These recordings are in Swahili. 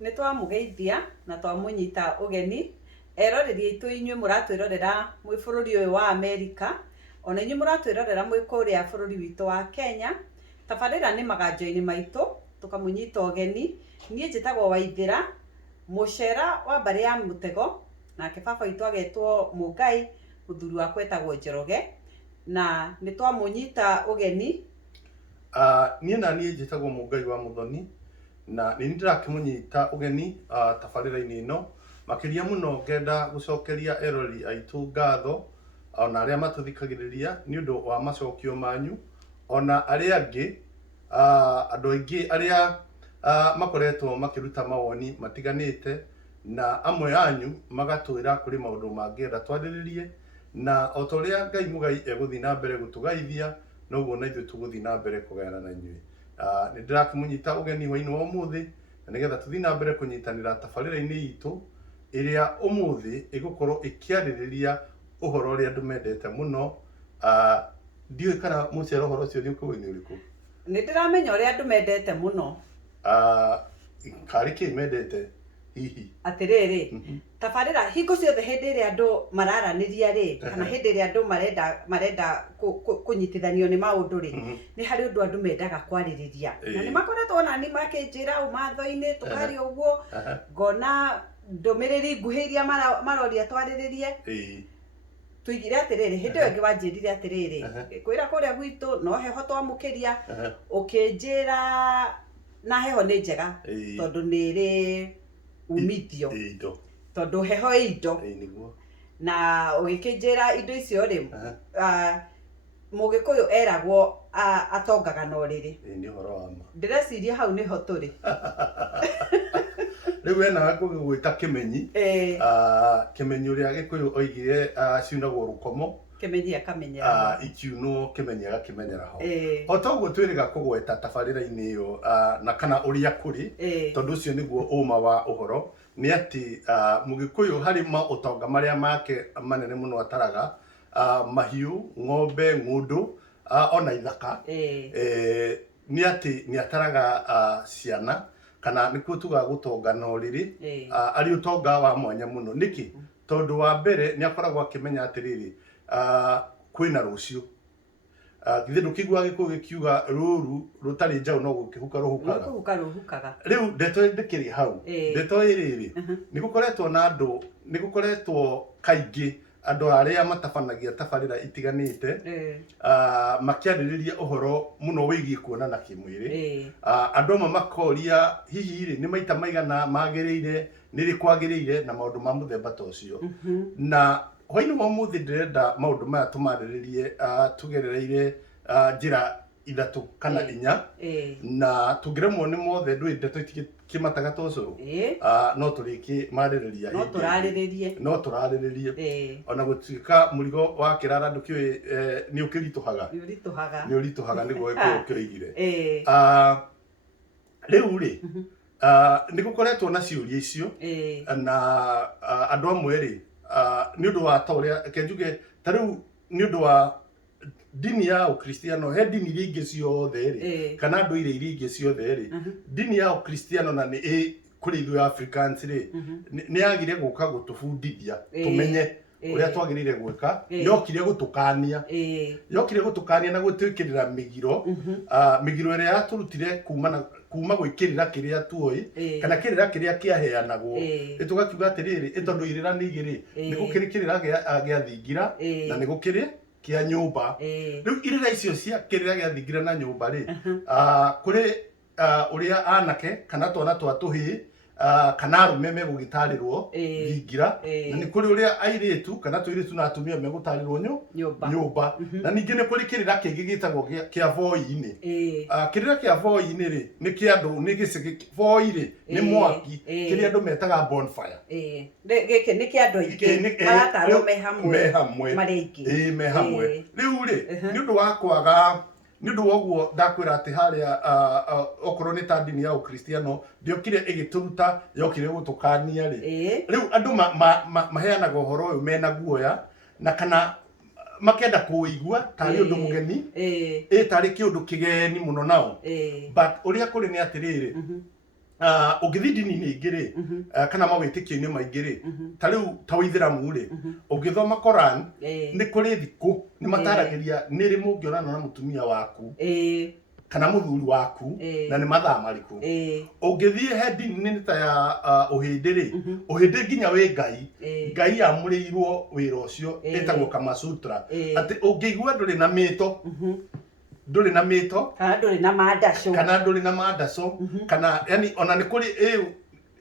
nĩ twamũgeithia na twamũnyita ũgeni eroreri aitũ inyuĩ mũratwĩrorera mwĩ bũrũri ũyũ wa Amerika, ona inyuĩ mũratwĩrorera mwĩ kũrĩa bũrũri witũ wa Kenya. Tabarĩra nĩ maganjo-inĩ maitũ tũkamũnyita ũgeni. Niĩ njĩtagwo Waithĩra, mũcera wa mbarĩ ya mũtego, nake baba witũ agetwo Mũngai, mũthuri wakwa etagwo Njoroge, na nĩ twamũnyita ũgeni. Niĩ na niĩ njĩtagwo Mũngai wa Mũthoni, na nĩ ndĩrakĩmũnyita ũgeni tabarĩra-inĩ ĩno. Makĩria mũno ngenda gũcokeria eroreri aitũ ngatho, ona arĩa matũthikagĩrĩria nĩ ũndũ wa macokio manyu, ona arĩa angĩ andũ aingĩ arĩa makoretwo makĩruta mawoni matiganĩte, na amwe anyu magatwĩra kũrĩ maũndũ mangĩenda twarĩrĩrie, na o ta ũrĩa Ngai mũgai egũthiĩ na mbere gũtũgaithia, noguo na ithuĩ tũgũthiĩ na mbere kũgayana na inyuĩ. Nĩ ndĩrakĩmũnyita ũgeni hwainĩ wa ũmũthĩ, na nĩgetha tũthiĩ na mbere kũnyitanĩra tabarĩra-inĩ itũ ĩrĩa ũmũthĩ ĩgũkorwo ĩkĩarĩrĩria ũhoro ũrĩa andũ mendete mũno. Ndiũĩ kana mũcera ũhoro ũcio nĩ ũkũĩ-inĩ ũrĩkũ? Nĩ ndĩramenya ũrĩa andũ mendete mũno. Karĩ kĩ mendete hihi? Atĩrĩrĩ, tabarĩra hingo ciothe hĩndĩ ĩrĩa andũ mararanĩria rĩ, kana hĩndĩ ĩrĩa andũ marenda kũnyitithanio nĩ maũndũ rĩ, nĩ harĩ ũndũ andũ mendaga kwarĩrĩria. Na nĩ makoretwo nani makĩnjĩra ũmatho-inĩ tũkaria ũguo, ngona ndũmĩrĩri nguhĩ iria maroria twarĩrĩrie. Tuigire atĩrĩrĩ, hĩndĩ ĩyo ĩngĩ wanjĩrire atĩrĩrĩ, kwĩra kũrĩa gwitũ no heho twamũkĩria, ũkĩnjĩra na heho nĩ njega tondũ nĩ ĩrĩ umithio, tondũ heho ĩ indo, na ũgĩkĩnjĩra indo icio rĩ, Mũgĩkũyũ eragwo atongaga na ũrĩrĩ. Nĩ ũhoro wa ma. Ndĩreciria hau nĩho tũrĩ. Rĩu ena gũgwĩta Kĩmenyi, Kĩmenyi ũrĩa Gĩkũyũ oigire ciunagwo rũkomo, Kĩmenyi akamenyera ho, ikiunwo Kĩmenyi agakĩmenyera ho. O ta ũguo twĩrĩga kũgweta tabarĩra-inĩ ĩyo na kana ũrĩa kũrĩ, tondũ ũcio nĩguo ũma wa ũhoro, nĩ atĩ Mũgĩkũyũ harĩ maũtonga marĩa make manene mũno ataraga, mahiũ, ng'ombe, ng'ũndũ, ona ithaka, nĩ atĩ nĩ ataraga ciana, kana nĩkuo tugaga gũtonga na ũrĩrĩ, arĩ ũtonga wa mwanya mũno. Nĩkĩ? Tondũ wa mbere nĩ akoragwo akĩmenya atĩrĩrĩ, kwĩna rũciũ. Githĩ ndũkĩiguaga Gĩkũyũ gĩkiuga rũru rũtarĩ njaũ no gũkĩhuka rũhukaga? Rĩu ndeto ndĩkĩrĩ hau, ndeto ĩrĩ nĩ gũkoretwo na andũ, nĩ gũkoretwo kaingĩ andũ arĩa matabanagia tabarĩra itiganĩte makĩarĩrĩria ũhoro mũno wĩgiĩ kuonana kĩmwĩrĩ. Andũ amwe makoria hihi rĩ nĩ maita maigana magĩrĩire, nĩ rĩ kwagĩrĩire, na maũndũ ma mũthemba ta ũcio. Na hwainĩ wa ũmũthĩ ndĩrenda maũndũ maya tũmarĩrĩrie tũgerereire njĩra ithatũ kana inya, na tũngĩremwo nĩ mothe ndũĩ ndeto itikĩmataga ta ũcũrũ, no tũrĩkĩmarĩrĩria, no tũrarĩrĩrie, ona gũtuĩka mũrigo wa kĩrara ndũkĩũĩ nĩ ũkĩritũhaga, nĩ ũritũhaga nĩguo Gĩkũyũ kĩoigire. Rĩu rĩ, nĩ gũkoretwo na ciũria icio, na andũ amwe rĩ, nĩ ũndũ wa ta ũrĩa reke njuge ta rĩu nĩ ũndũ wa dini ya Ũkristiano, he dini iria ingĩ ciothe rĩ, kana ndũire iria ingĩ ciothe rĩ, dini ya Ũkristiano na nĩ kũrĩ ithuĩ Africans rĩ, nĩ yagire gũka gũtũbundithia tũmenye ũrĩa twagĩrĩire gwĩka, yokire gũtũkania, yokire gũtũkania na gũtwĩkĩrĩra mĩgiro, mĩgiro ĩrĩa yatũrutire kuma gwĩkĩrĩra kĩrĩa tuoĩ, kana kĩrĩra kĩrĩa kĩaheanagwo, tũgakiuga atĩrĩrĩ, tondũ irĩra nĩ igĩrĩ, nĩ gũkĩrĩ kĩrĩra gĩa thingira na nĩ gũkĩrĩ kĩa nyũmba. Rĩu irĩra icio cia kĩrĩra gĩa thingira na nyũmba rĩ, kũrĩ ũrĩa anake kana twana twa tũhĩĩ kana arũme megũgĩtarĩrwo thingira, na nĩ kũrĩ ũrĩa airĩtu kana tũirĩtu na atumia megũtarĩrwo nyũmba, na ningĩ nĩ kũrĩ kĩrĩra kĩngĩ gĩtagwo kĩa voi-inĩ. Kĩrĩra kĩa voi-inĩ rĩ, nĩ kĩa andũ, nĩ gĩcege, voi rĩ nĩ mwaki, kĩrĩa andũ metaga bonfire. Gĩkĩ nĩ kĩa andũ aingĩ maratarwo me hamwe marĩ aingĩ, me hamwe. Rĩu rĩ, nĩ ũndũ wa kwaga, nĩ ũndũ wa ũguo ndakwĩra atĩ harĩa okorwo nĩ ta dini ya Ũkristiano ndĩokire ĩgĩtũruta, yokire gũtũkania rĩ, rĩu andũ maheanaga ũhoro ũyũ mena guoya, na kana makenda kũigua tarĩ ũndũ mũgeni, tarĩ kĩũndũ kĩgeni mũno nao. But ũrĩa kũrĩ nĩ atĩrĩrĩ, ũngĩthiĩ ndini-inĩ ingĩ rĩ kana mawĩtĩkio-inĩ maingĩ rĩ ta rĩu ta Ũithĩramu rĩ ũngĩthoma Koran nĩ kũrĩ thikũ nĩ mataragĩria nĩ rĩ mũngĩonana na mũtumia waku kana mũthuri waku na nĩ mathaa marĩkũ. Ũngĩthiĩ he ndini ta ya ũhĩndĩ rĩ ũhĩndĩ nginya wĩ Ngai amũrĩirwo wĩra ũcio ĩtagwo Kama Sutra atĩ ũngĩigua ndũrĩ na mĩto ndũrĩ na mĩto kana ndũrĩ na mandacũ kana yani ona nĩ kũrĩ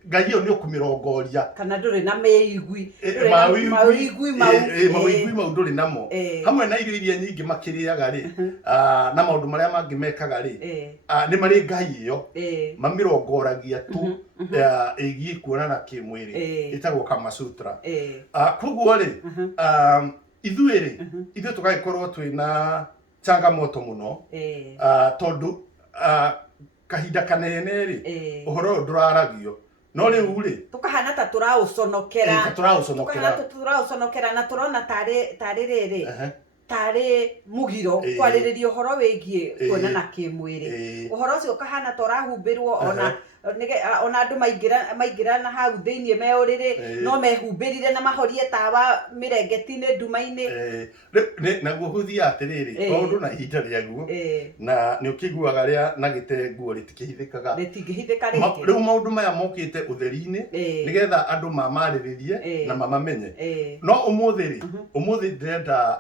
Ngai ĩyo nĩ ũkũmĩrongoria kana ndũrĩ na mĩigui mawĩigui mau ndũrĩ namo hamwe na irio iria nyingĩ makĩrĩaga rĩ na maũndũ marĩa mangĩ mekaga rĩ nĩ marĩ Ngai ĩyo mamĩrongoragia tu ĩgiĩ kuonana kĩmwĩrĩ ĩtagwo Kama Sutra. Koguo rĩ ithuĩ tũgagĩkorwo twĩna changamoto mũno tondũ kahinda kanene rĩ ũhoro ũyũ ndũraragio no rĩu rĩ tukahana ta tũraũconokera na tũrona tarĩ rĩrĩ tarĩ mugiro kwarĩrĩria ũhoro wĩgiĩ kuonana kĩmwĩrĩ ũhoro ũcio ũkahana ta ũrahumbĩrwo ona andũ maingĩra na hau thĩinĩ me ũrĩrĩ no mehumbĩrire na mahorie tawa mĩrengeti-inĩ nduma-inĩ naguo gũthiaga atĩrĩrĩ tondũ na ihinda rĩaguo na nĩ ũkĩiguaga rĩa na gĩte nguo rĩtingĩhithĩka rĩngĩ rĩu maũndũ maya mokĩte ũtheri-inĩ nĩgetha andũ mamarĩrĩrie na mamamenye no ũmũthĩ ndĩrenda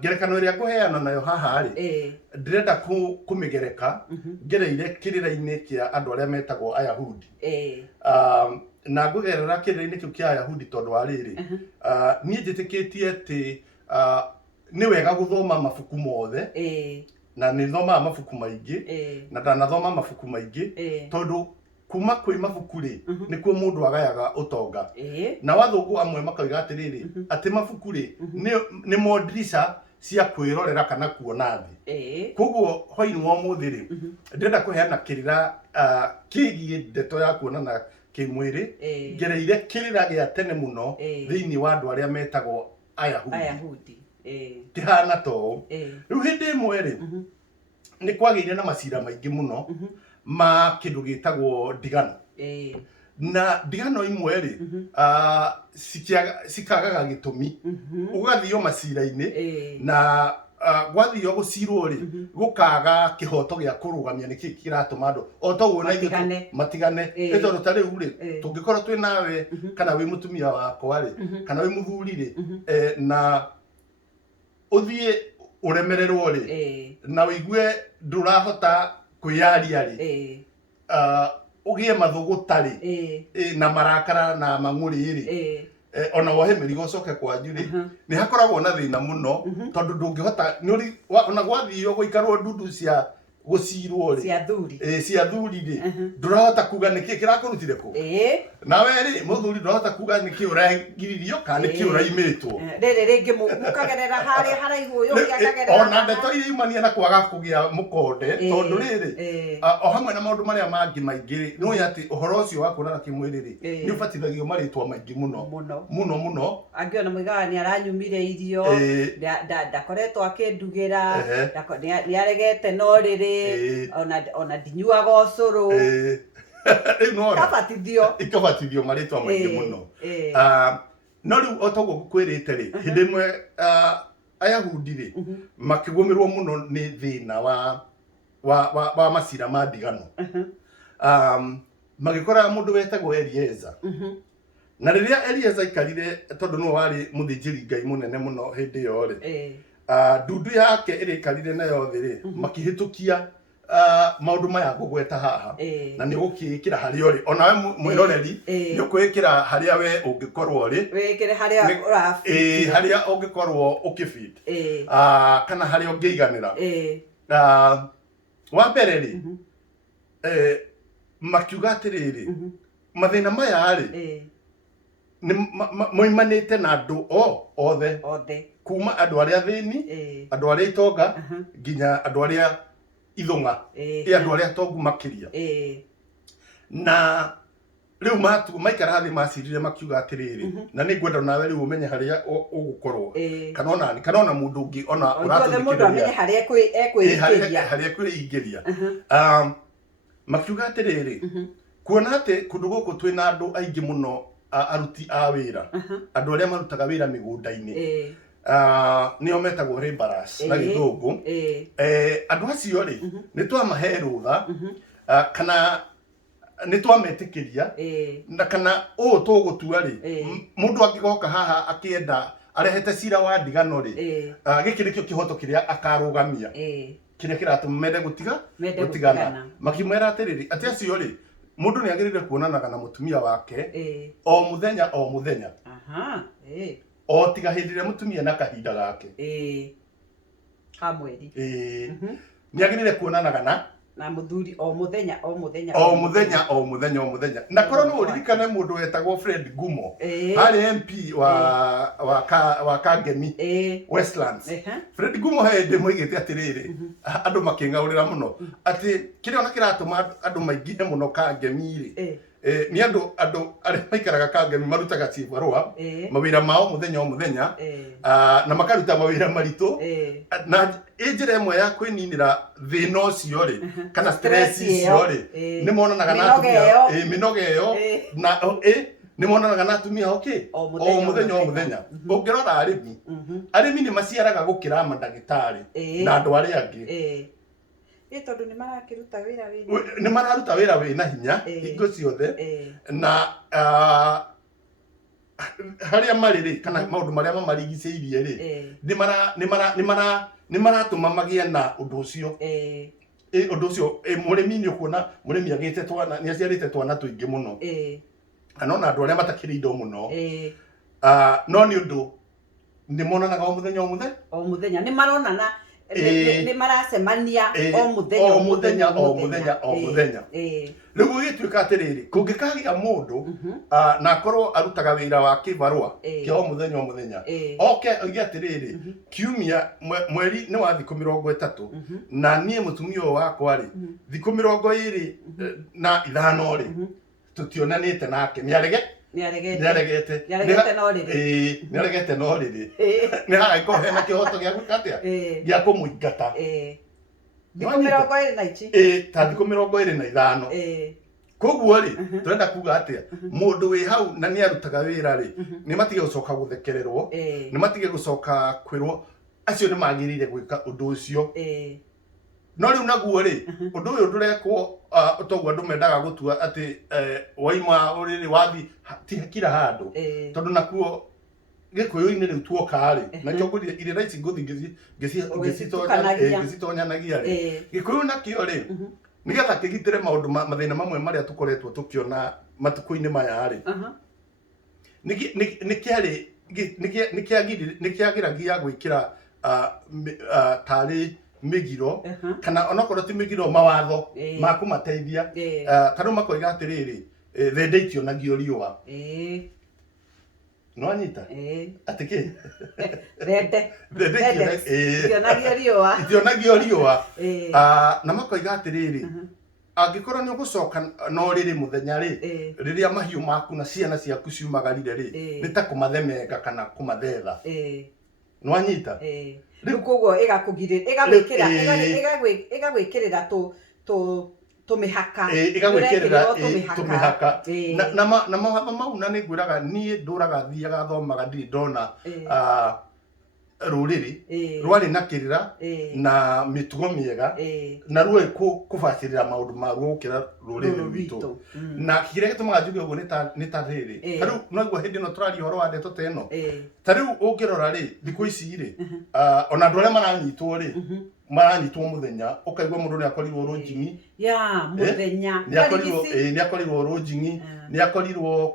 ngerekano ĩrĩa ngũheana nayo haha rĩ ndĩrenda kũmĩgereka ngereire kĩrĩra-inĩ kĩa andũ arĩa metagwo Ayahudi na ngũgerera kĩrĩra-inĩ kĩu kĩa Ayahudi tondũ wa rĩrĩ niĩ njĩtĩkĩtie atĩ nĩ wega gũthoma mabuku mothe na nĩ thomaga mabuku maingĩ na ndanathoma mabuku maingĩ tondũ kuma kwĩ mabuku rĩ nĩkuo mũndũ agayaga ũtonga na wathũngũ amwe makoiga atĩrĩrĩ atĩ mabuku rĩ nĩ modrica cia kwĩrorera kana kuona thĩ. Koguo hwainĩ wa ũmũthĩ rĩ ndĩrenda kũheana kĩrĩra kĩgiĩ ndeto ya kuonana kĩmwĩrĩ ngereire kĩrĩra gĩa tene mũno thĩinĩ wa andũ arĩa metagwo Ayahudi kĩhana to rĩu hĩndĩ ĩmwe rĩ nĩ kwagĩire na macira maingĩ mũno ma kĩndũ gĩtagwo ndigano na ndigano imwe rĩ cikagaga gĩtũmi ũgathio macira-inĩ na gwathio gũcirwo rĩ gũkaga kĩhoto gĩa kũrũgamia nĩkĩ kĩratũma andũ o to ũguo na ithuĩ matigane nĩ tondũ ta rĩu rĩ tũngĩkorwo twĩ nawe kana wĩ mũtumia wakwa rĩ kana wĩ mũthuri rĩ na ũthiĩ ũremererwo rĩ na wĩigue ndũrahota kwĩyaria rĩ ũgĩe mathũgũta rĩ na marakara na mang'ũrĩ rĩ ona wohe mĩrigo ũcoke kwanyu rĩ nĩ hakoragwo na thĩna mũno tondũ ndũngĩhota ona gwathio gũikarwo ndundu cia gũcirwo rĩ cia thuri rĩ ndũrahota kuga nĩkĩ kĩrakũrutire kũ nawe rĩ mũthuri ndũrahota kuga nĩkĩ ũragiririo kana nĩkĩ ũraimĩtwo rĩrĩ rĩngĩ mũkagerera harĩa haraihu ũyũ ũngĩ akagerera ona ndeto iria imania na kwaga kũgĩa mũkonde tondũ rĩrĩ o hamwe na maũndũ marĩa mangĩ maingĩ rĩ nĩũĩ atĩ ũhoro ũcio wa kuonana kĩmwĩrĩ rĩ nĩ ũbatithagio marĩtwa maingĩ mũno angĩona mũigaga nĩ aranyumire irio ndakoretwo akĩndugĩra nĩ aregete no rĩrĩ ona ndinyuaga ũcũrũ ikabatithio marĩtwa maingĩ mũno no rĩu o toguo kwĩrĩte rĩ hĩndĩ ĩmwe Ayahudi rĩ makĩgũmĩrwo mũno nĩ thĩna wa macira ma ndigano magĩkora mũndũ wetagwo Eliezer na rĩrĩa Eliezer aikarire tondũ nĩwe warĩ mũthĩnjĩri Ngai mũnene mũno hĩndĩ ĩyo rĩ ndundu yake ĩrĩa aikarire nayo thĩ rĩ makĩhĩtũkia maũndũ maya ngũgweta haha na nĩ gũkĩĩkĩra harĩa ũrĩ onawe mwĩroreri nĩ ũkwĩkĩra harĩa we ũngĩkorwo ũrĩ wĩkĩre harĩa harĩa ũngĩkorwo ũkĩfit kana harĩa ũngĩiganĩra wa mbere rĩ makiuga atĩrĩrĩ mathĩna maya rĩ moimanĩte na andũ othe kuma andũ arĩa thĩni andũ arĩa itonga nginya andũ arĩa ithũng'a andũ arĩa atongu makĩria na rĩu maikara thĩ macirire makiuga atĩrĩrĩ na nĩ ngwenda nawe rĩu ũmenye harĩa ũgũkorwo kana ona mũndũ ũngĩ ona ũratũthikĩrĩria harĩa ekwĩingĩria makiuga atiriri kuona ati kundu guku twina andu aingi muno aruti a wira andu aria marutaga wira migunda-ini nio metagwo laborers na githungu andu acio ri ni twamahe rutha kana ni twametikiria na kana tugutua ri mundu angigoka haha akienda arehete cira wa ndigano ri giki nikio kihoto kiria akarugamia kiria kiratuma mende gutigana makimwera atiriri ati acio ri mundu ni agirire kuonanaga na mutumia wake o muthenya o tiga hindi ria mutumia na kahinda gake ha mweri ni agirire kuonanaga na muthuri o muthenya na korwo no uririkane mundu wetagwo Fred Gumo hari MP wa Kangemi Westlands Fred Gumo hindi moigite atiriri andu makingaurira muno ati kiria ona kiratuma andu maingihe muno Kangemi ri ni andu aria maikaraga Kangemi marutaga cibarua mawira mao muthenya na makaruta mawira maritu na njira imwe ya kwininira thina ucio ri kana stress icio ri ni monanaga na atumia minoga iyo na ni monanaga na atumia o muthenya ungirora arimi ni maciaraga gukira mandagitari na andu aria angi tondu ni marakiruta wira wina hinya hingo ciothe na haria mariri kana maundu maria mamarigiceirie ri ni maratuma magie na undu ucio undu ucio murimi ni ukuona murimi agite twana ni aciarite twana tuingi muno kana ona andu aria matakiri indo muno no ni undu ni monanaga o muthenya ni maronana ni maracemania o muthenya riu gituika atiriri kungikagia mundu na akorwo arutaga wira wa kibarua kia o muthenya oke oige atiriri kiumia mweri ni wa thiku 30 na nie mutumia wakwa ri thiku 25 na ithano ri tutionanite nake niaregete no riri ni haiko hena kihoto gia gwikatia gia kumuingata ta thiku 25 koguo ri turenda kuga atia mundu wi hau na ni arutaga wira ri ni matige gucoka guthekererwo ni matige gucoka kwirwo acio ni magirire gwika undu ucio no riu naguo ri undu uyu ndurekwo toguo andu mendaga gutua ati waima uriri wathi kira handu tondu nakuo gikuyu-ini riu tuoka ri nakio ngurire ire raici nguthi ngicitonyanagia ri gikuyu nakio ri nigetha kigitire maundu mathina mamwe maria tukoretwo tukiona matuku-ini maya ri nikiagiragia gwikira tari migiro kana onokorwo ti migiro mawatho ma kumateithia kana makoiga atiriri thendeitio nagio riua no anyita atiki nagio riua na makoiga atiriri angikorwo ni ugucoka no riri muthenya ri riria mahiu maku na ciana ciaku ciumagarire ri ni ta kumathemenga kana kumathetha no anyita riu koguo igagwikirira tumihaka tumihaka na mawatho mau na ningwiraga nie nduraga thiaga thomaga ndiri ndona ruriri rwari na kirira na mitugo miega na ruo kubacirira maundu maruo gukira ruriri rwitu na kiria gitumaga njuge uguo ni ta riri tariu noguo hindi no turaria horo wa ndeto teno tariu ungirora ri thiku ici ri ona andu aria maranyitwo muthenya ukaigwa mundu ni akorirwo runjingi muthenya ni akorirwo runjingi ni akorirwo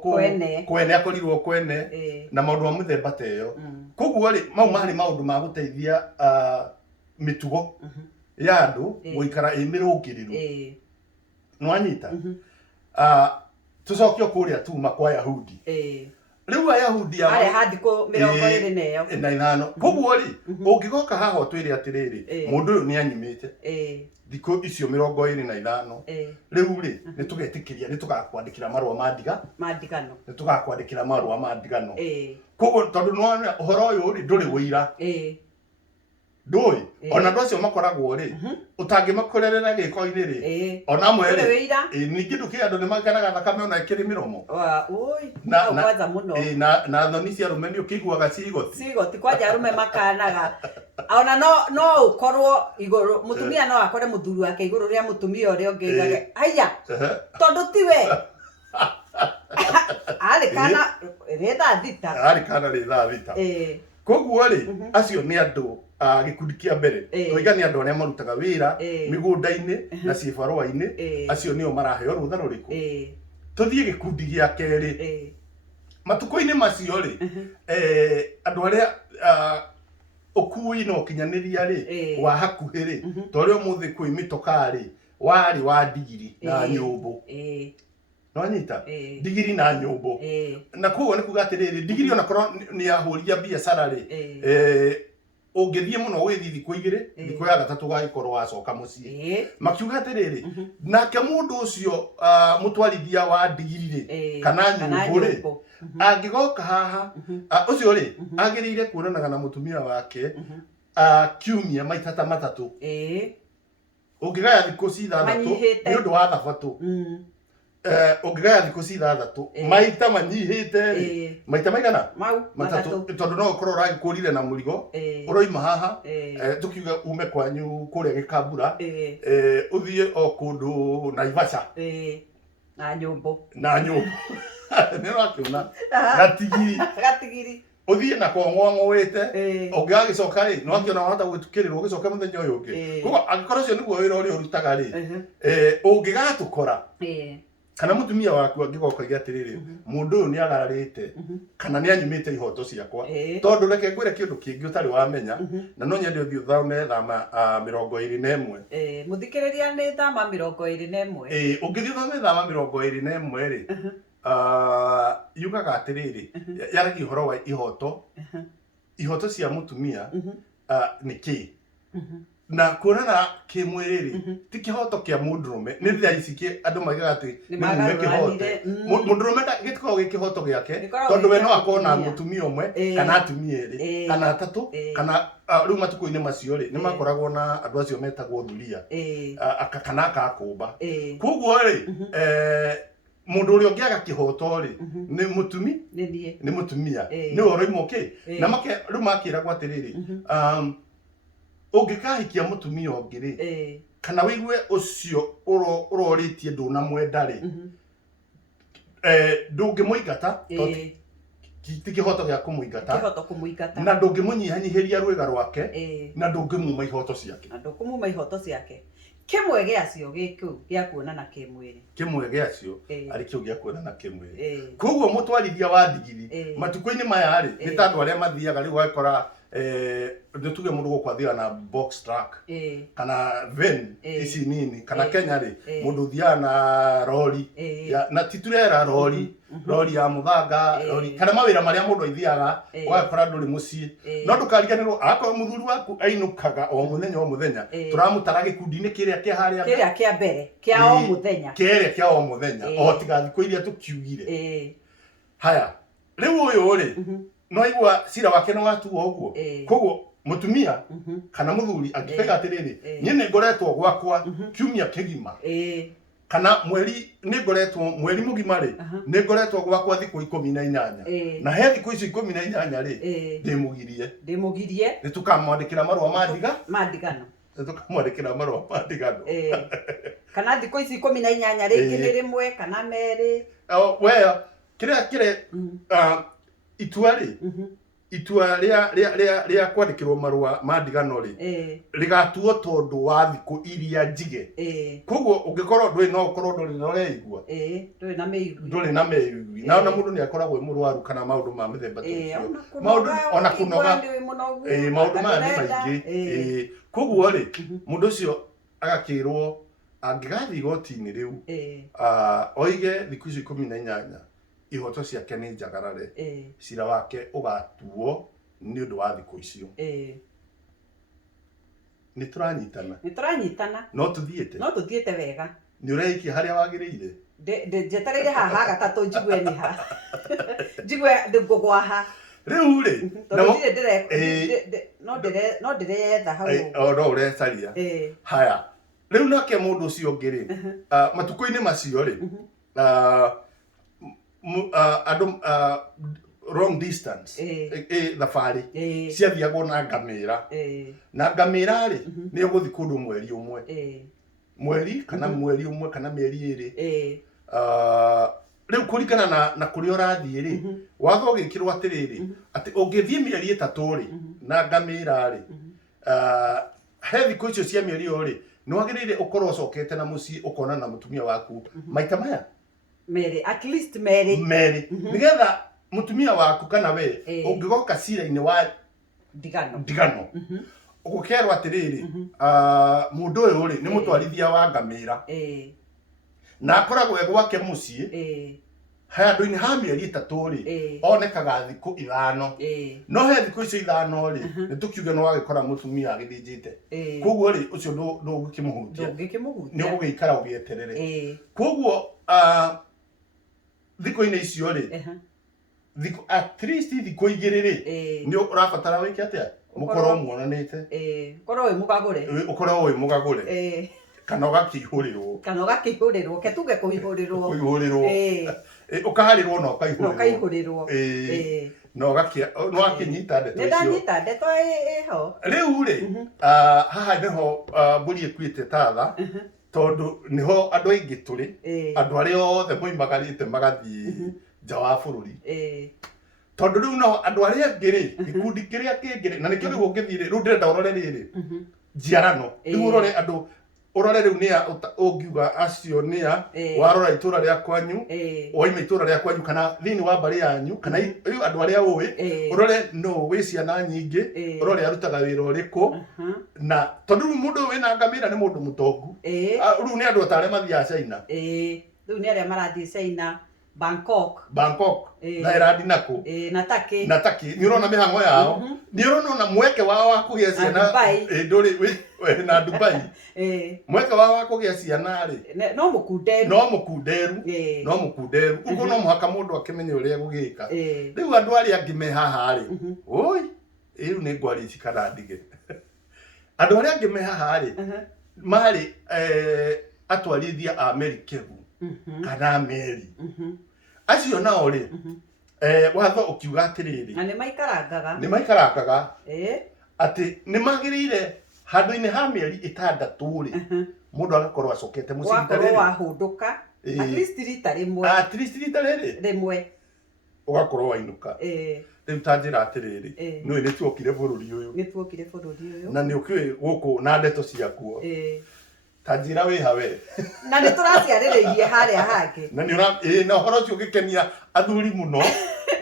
kwene na maundu ma muthemba teyo koguo ri mau mari maundu ma guteithia mitugo ya andu guikara imirungiriru no anyita tucokio kuria tuma kwa Yahudi riu Ayahudi ari handiko 20 neyo na ithano koguo ri ungigoka haha twiri atiriri mundu uyu ni anyimite thiko icio 25 riu ri ni tugetikiria ni tugakwandikira marua mandigano ni tugakwandikira marua mandigano koguo tondu no uhoro uyu ri nduri wira ndui ona ndo acio makoragwo ri utangimakorerera giko-ini ri ona mwe ri ningi nduki andu nimaganaga thakame ona ikiri miromo oi na kwanza muno na thoni cia rume ni ukiguaga cigoti kwanja rume makanaga ona no ukorwo iguru mutumia no akore muthuri wake iguru ria mutumia uria ungiigage haya tondu tiwe ari kana ri thaa thita koguo ri acio ni andu gikundi kia mbere toiga ni andu aria marutaga wira migunda-ini na cibarua-ini acio nio maraheo rutha ruriku tuthie gikundi gia keri matuko-ini macio ri andu aria ukui no kinyaniria ri wa hakuhi ri tori umuthi kwi mitoka ri wari wa ndigiri na nyumbu Nwanyita digiri na nyumbu na kuo ni kuga atiriri digiri ona korwo ni ahuria biacara ri ungithie muno withi thiku igiri thiku ya gatatu gagikorwo wacoka mucii makiuga atiriri nake mundu ucio mutwarithia wa digiri ri kana nyumbu ri angigoka haha ucio ri agirire kuonanaga na mutumia wake kiumia maita ta matatu ungigaya thiku cithathatu ni undu wa thabatu ungigaya thiku cithathatu maita manyihite ri maita maigana matatu tondu no ukorwo uragikũrire na mũrigo uroima haha tukiuga ume kwanyu kuria Gikambura uthie o kundu Naivasha na nyumbu ni rakiona gatigiri uthie na kong'ong'o wite ungiagicoka ri no akiona wahota gwitukĩrĩrwo ugicoke muthenya uyu ungi koguo angikorwo ucio niguo wira uria urutaga ri ungigatukora kana mutumia waku angigoka iga atiriri mundu uyu ni agararite kana ni anyumite ihoto ciakwa tondu reke ngwire kindu kingi utari wamenya na no nyende uthie thome thama 21 muthikiriria ni thama 21 ungithie thome thama 21 ri yugaga atiriri yaragi horo wa ihoto cia mutumia ni ki na kuonana kimwiriri ti kihoto kia mundurume ni thia ici andu magiga ati ni mume kihote mundurume gitiko gikihoto giake tondu we no akona mutumia umwe kana atumia eri kana atatu kana riu matuko-ini macio ri ni makoragwo na andu acio metagwo thuria kana akakumba koguo ri mundu uria ungiaga kihoto ri ni mutumia ni oroimo ki na make riu makiragwo atiriri ungikahikia mutumia ungi ri kana wigue ucio uroritie nduna mwenda ri ndungimuingata ti kihoto gia kumuingata na ndungimunyihanyihiria rwiga rwake na ndungimuma ihoto ciake kimwe giacio gikiu gia kuonana kimwiri ari kiu gia kuonana kimwiri koguo mutwarithia wa ndigiri matuko-ini maya ri ni tandu aria mathiaga ri gwakora nituge mundu gukwathia na box truck kana van ici nini kana Kenya ri mundu thia na rori na titurera rori ya muthanga rori kana mawira maria mundu ithiaga wakora nduri mucii no ndukariganirwo akora muthuri waku ainukaga o muthenya turamutara gikundi-ini kiria kia haria kia mbere kia o muthenya o tiga thiku iria tukiugire haya riu uyu ri no igua cira wake no watuo uguo koguo mutumia kana muthuri angikaiga atiriri nie ni ngoretwo gwakwa kiumia kigima kana mweri ni ngoretwo mweri mugima ri ni ngoretwo gwakwa thiku 18 na he thiku icio 18 ri ndimugirie ni tukamwandikira marua mandigano kana thiku icio 18 ringi ni rimwe kana meri well kire itua ria kwandikirwo marua mandigano ri rigatuo tondu wa thiku iria njige koguo ungikorwo ndui no ukorwo nduri no reigua nduri na meigui na ona mundu ni akoragwo murwaru kana maundu ma mithemba tucio maundu ona kunoga maundu ma ni maingi koguo ri mundu ucio agakirwo angigathi igoti-ini riu oige thiku icio 18 ihoto ciake ni njagarare cira wake ugatuo ni undu wa thiku icio ni turanyitana no tuthiete wega ni ureikia haria wagiriire njetereire haha gatatu njigue ni ha njigue ngugwa ha Riu ri no ndiretha hau no urecaria haya riu nake mundu ucio ungi ri matuko-ini macio ri andu long distance thabari ciathiagwo na ngamira na ngamira ri ni uguthi kundu mweri kana mweri umwe kana mieri iri riu kurikana na kuri urathie ri watho gikirwo atiriri ati ungithie mieri 3 ri na ngamira ri he thikũ icio cia mieri iyo ri no agirire ukorwo cokete na mucii ukona na mutumia waku maita maya meri at least meri nigetha mutumia waku kana we ungigoka cira-ini wa ndigano ugukerwo atiriri mundu uyu ri ni mutwarithia wa ngamira na akoragwo gwake mucii handu-ini ha mieri 3 ri onekaga thikũ 5 no he thikũ icio 5 ri ni tukiuge no wagikora mutumia agithinjite koguo ri ucio ndũngĩkĩmũhutia ni ũgũgĩikara ũgĩeterere koguo thikũ-inĩ icio ri at least thikũ 2 ri ni ũrabatara wĩke atia mukorwo muonanĩte ukorwo wĩ mũgagũre kana ũgakĩihũrĩrwo ke tuge kũihũrĩrwo ukaharirwo na ukaihũrĩrwo no wakĩnyita ndeto icio nĩndanyita ndeto ĩho rĩu rĩ haha nĩho mbũri ĩkuĩte tatha tondũ nĩho andũ aingĩ tũrĩ andũ arĩa othe moimagarĩte magathiĩ nja wa bũrũri tondu riu no andu aria angi ri gikundi kiria kingi ri na nikio riu ungithii ri riu ndirenda urore riri njiarano riu urore andu urore riu nia ungiuga acio nia warora itura ria kwanyu waima itura ria kwanyu kana thini wa mbari yanyu kana riu andu aria uwi urore no wi ciana nyingi urore arutaga wira uriku na tondu mundu wina ngamira ni mundu mutongu riu ni andu atare mathia China riu ni aria marathii China Bangkok na iradi nako na taki ni urona mihango yao ni urona mweke wao wa kugia ciana nduri na Dubai mweke wao wa kugia ciana ri no mukunderu ugo no muhaka mundu akimenye uria gugika riu andu aria angi me haha ri oi riu ni ngwari cikana ndige andu aria angi me haha ri mari atwarithia a Merikebu kana meri acio nao ri watho ukiuga atiriri na nĩ maikarangaga ati nĩ magirire handu-inĩ ha mieri 6 ri mundu agakorwo acokete mucii wakorwo wahunduka at least rita rimwe ugakorwo wainuka riu ta njira atiriri nĩ nĩtuokire bũrũri ũyũ na nĩ ũkiũĩ gũkũ na ndeto ciakuo Tanjira we hawe na nĩ tũraciarĩrĩirie harĩa hangĩ na nĩ na ũhoro ũcio ũgĩkenia athuri mũno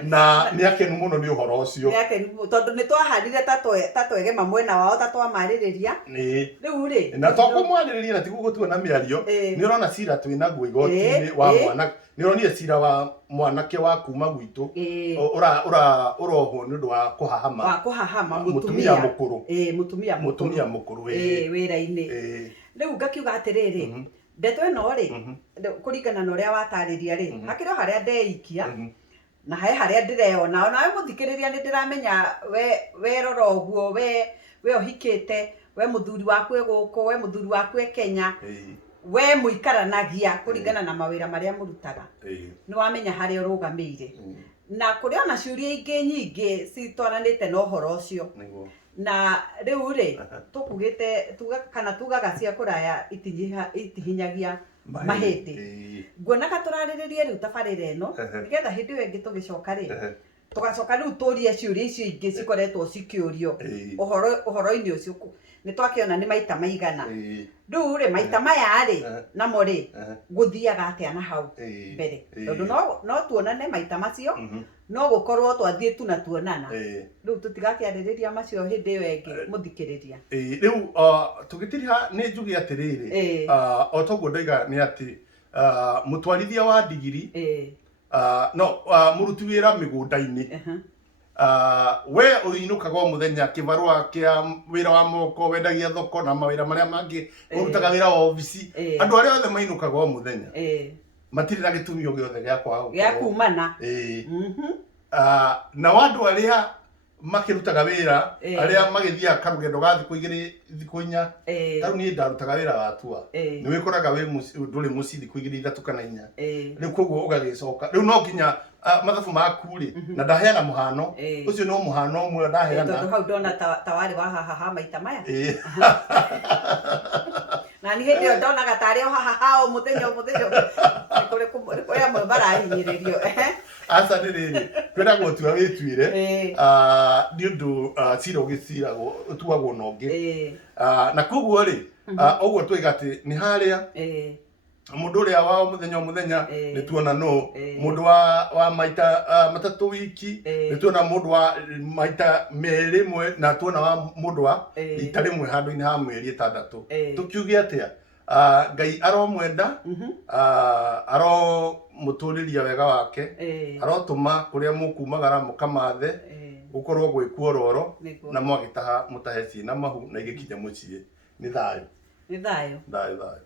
na nĩ akenu mũno nĩ ũhoro ũcio tondũ nĩ twahandire ta twegema mwena wao ta twamarĩrĩria rĩu rĩ na twakũmwarĩrĩria na tiguo gũtua na mĩario nĩ ũrona cira twĩnaguo igoti-inĩ wa mwana nĩ ũronire cira wa mwanake wa kuma gwitũ ũrohwo nĩ ũndũ wa kũhahama mutumia mũkũrũ wĩra-inĩ riu ngakiuga atiriri ndeto ĩno rĩ kũringana na ũrĩa watarĩria rĩ hakĩrĩ harĩa ndeikia na harĩa ndĩreona ona we mũthikĩrĩria nĩ ndĩramenya we rora ũguo we ũhikĩte we mũthuri waku gũkũ we mũthuri waku Kenya we mũikaranagia kũringana na mawĩra marĩa mũrutaga nĩ wamenya harĩa ũrũgamĩire na kũrĩ ona ciũria ingĩ nyingĩ citwaranĩte na ũhoro ũcio na riu ri tukugite tugaga cia kuraya itihinyagia mahindi nguonaga turarĩrĩrie riu tabarĩra ĩno nigetha hĩndĩ ĩyo ĩngĩ tũgĩcoka ri tugacoka riu turie ciũria icio ingĩ cikoretwo cikĩũrio ũhoro-inĩ ũcio nĩ twakĩona nĩ maita maigana riu ri maita maya ri namo ri gũthiaga atĩa na hau mbere tondũ no tuonane maita macio no gũkorwo twathiĩ tu na tuonana riu tũtigakĩarĩrĩria macio hĩndĩ ĩyo ĩngĩ mũthikĩrĩria riu tũgĩtiriha nĩ njuge atĩrĩrĩ o toguo ndaiga nĩ atĩ mũtwarithia wa ndigiri mũruti wĩra mĩgũnda-inĩ we ũinukaga o mũthenya kĩbarũa kĩa wĩra wa moko wendagia thoko na mawĩra marĩa mangĩ ũrutaga wĩra wa obici andũ arĩa othe mainukaga o mũthenya matirĩ na gĩtũmi o gĩothe gĩa kumana na wandu aria makirutaga wira aria magithia karugendo ga thiku 2 thiku 4 taru ni ndarutaga wira wa tua ni wikoraga we nduri muci thiku 2 3 kana 4 riu koguo ugagicoka riu no nginya mathabu maku ri na ndaheana muhano ucio no muhano umwe ndaheana tondu hau ndona tawari wa haha maita maya na ni hindi yo ndonaga tari o haha muthenya kuri amwe barahinyiririo asa ni riri kwenda gutua wituire ni undu cira ugiciragwo utuagwo nongi na koguo ri oguo twigati ni haria mundu uria wa muthenya ni tuona no mundu wa maita matatu wiki ni tuona mundu wa maita meri mwe na tuona wa mundu wa ita rimwe handu-ini ha mweri 6 tukiuge atia Ngai aromwenda aro muturiria wega wake arotuma kuria mukumagara mukamathe gukorwo gwikuo roro na mwagitaha mutahe ciina mahu na igikinya mucie ni thayo ni thayo thayo